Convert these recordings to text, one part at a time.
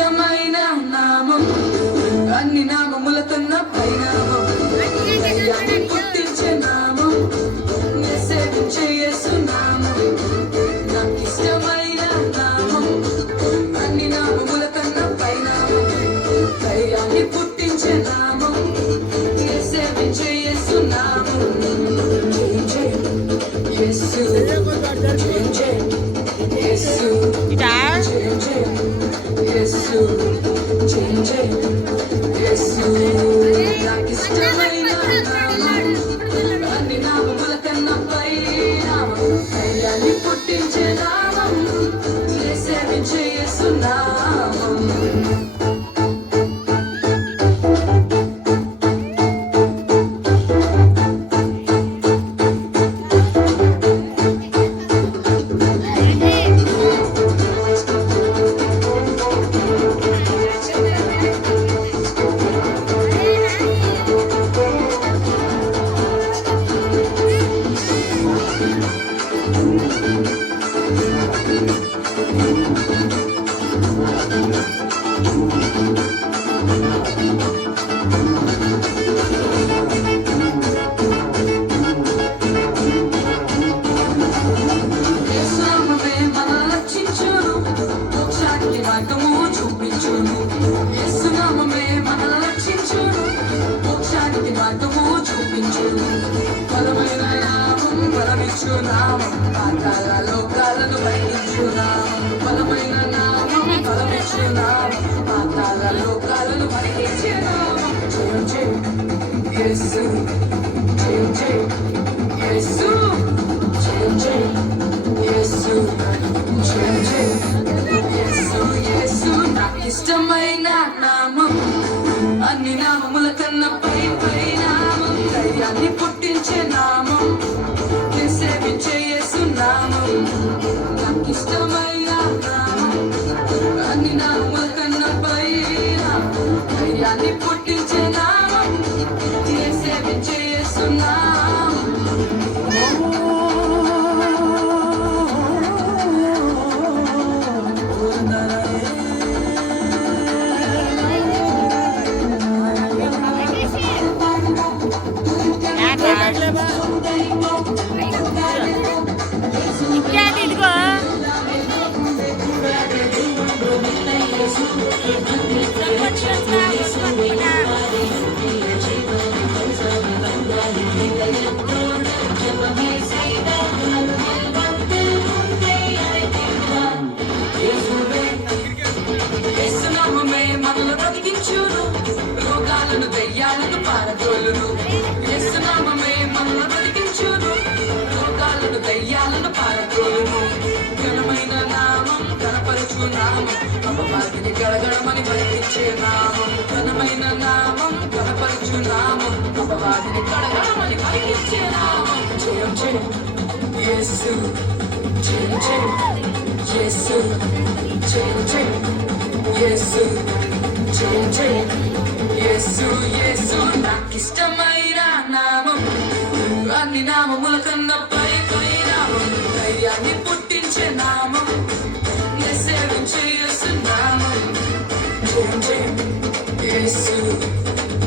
నాకిష్టమైన నామం అన్ని నామముల కన్నా పైనామం దయ్యాన్ని పుట్టించే నామం సేవించే యేసు నామం నాకిష్టమైన నామం అన్ని నామముల కన్నా పైనామం దయ్యాన్ని పుట్టించే నామం సేవించే యేసు నామం యేసు యేసు యేసు యేసు నాకిష్టమైన నామం అన్ని నామముల కన్నా పై నామం దయ్యాన్ని పుట్టించే నామం సేవించే యేసు నామం మార్గము చూపించును యేసు నామమే మనల్ని రక్షించును మోక్షానికి మార్గము చూపించును బలమైన నామం బలమిచ్చు నామం పాతాళ లోకాలను భరించు నామం బలమైన నామం బలమిచ్చు నామం పాతాళ లోకాలను భరించే నామం జయం జయం యేసు జయం జయం యేసు జయం జయం యేసు జయం జయం నాకిష్టమైన నామం అన్ని నామముల కన్నా పై నామం దయ్యాన్ని పుట్టించే నామం సేవించే యేసు నామం నాకిష్టమైన నామం అన్ని నామముల కన్నా పై నామం దయ్యాన్ని పుట్టించే నామం సేవించే యేసు నామం రోగాలను దయ్యాలను పారదోలును యేసు నామమే మనల్ని బ్రతికించును రోగాలను దయ్యాలను పారదోలును ఘనమైన నామం ఘనపరచు నామం అపవాదిని గడగడమని భయపించే నామం ఘనమైన నామం ఘనపరచు నామం అపవాదిని గడగడమని భయపించే నామం జయం జయం యేసు జయం జయం యేసు జయం జయం యేసు జయం జయం యేసు యేసు నాకిష్టమైన నామం అన్ని నామముల కన్నా పై నామం ధైర్యాన్ని పుట్టించే నామం సేవించే యేసు నామం జయం జయం యేసు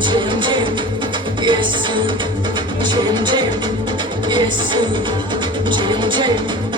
జయం జయం యేసు జయం జయం యేసు జయం జయం